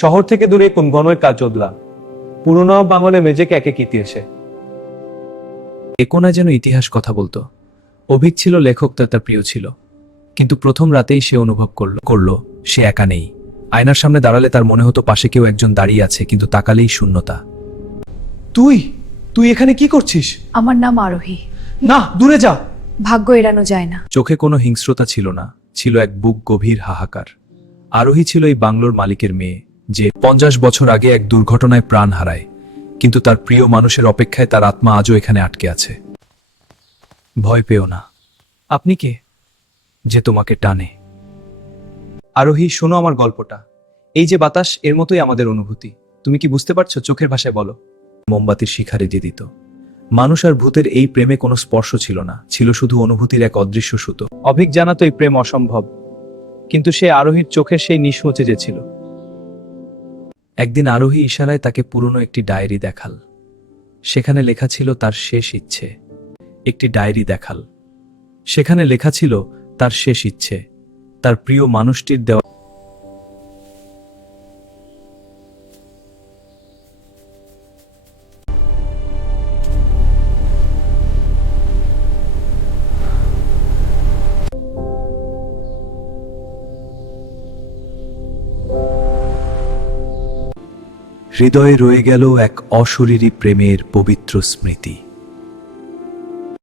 শহর থেকে দূরে কোন গণের কাজ চোদলা পুরোনো বাঙালি মেজেকে একে কিতিয়েছে। এ কোনা যেন ইতিহাস কথা বলতো। অভিক ছিল লেখক, তার প্রিয় ছিল, কিন্তু প্রথম রাতেই সে অনুভব করলো সে একা নেই। আয়নার সামনে দাঁড়ালে তার মনে হতো পাশে কেউ একজন দাঁড়িয়ে আছে, কিন্তু তাকালেই শূন্যতা। তুই তুই এখানে কি করছিস? আমার নাম আরোহী। না, দূরে যা। ভাগ্য এড়ানো যায় না। চোখে কোনো হিংস্রতা ছিল না, ছিল এক বুক গভীর হাহাকার। আরোহী ছিল এই বাংলোর মালিকের মেয়ে, যে 50 বছর আগে এক দুর্ঘটনায় প্রাণ হারায়, কিন্তু তার প্রিয় মানুষের অপেক্ষায় তার আত্মা আজও এখানে আটকে আছে। ভয় পেও না। আপনি কে যে তোমাকে টানে? আরোহী, শোনো আমার গল্পটা। এই যে বাতাস, এর মতোই আমাদের অনুভূতি। তুমি কি বুঝতে পারছো? চোখের ভাষায় বলো। মোমবাতির শিখারে দিয়ে দিত। মানুষ আর ভূতের এই প্রেমে কোনো স্পর্শ ছিল না, ছিল শুধু অনুভূতির এক অদৃশ্য সুতো। অভিক জানাতো এই প্রেম অসম্ভব, কিন্তু সে আরোহীর চোখের সেই নিশ মুছে যেছিল। একদিন আরোহী ইশারায় তাকে পুরনো একটি ডায়েরি দেখাল। সেখানে লেখা ছিল তার শেষ ইচ্ছে। একটি ডায়েরি দেখাল। সেখানে লেখা ছিল তার শেষ ইচ্ছে, তার প্রিয় মানুষটির দেওয়া। হৃদয়ে রয়ে গেল এক অশরীরী প্রেমের পবিত্র স্মৃতি।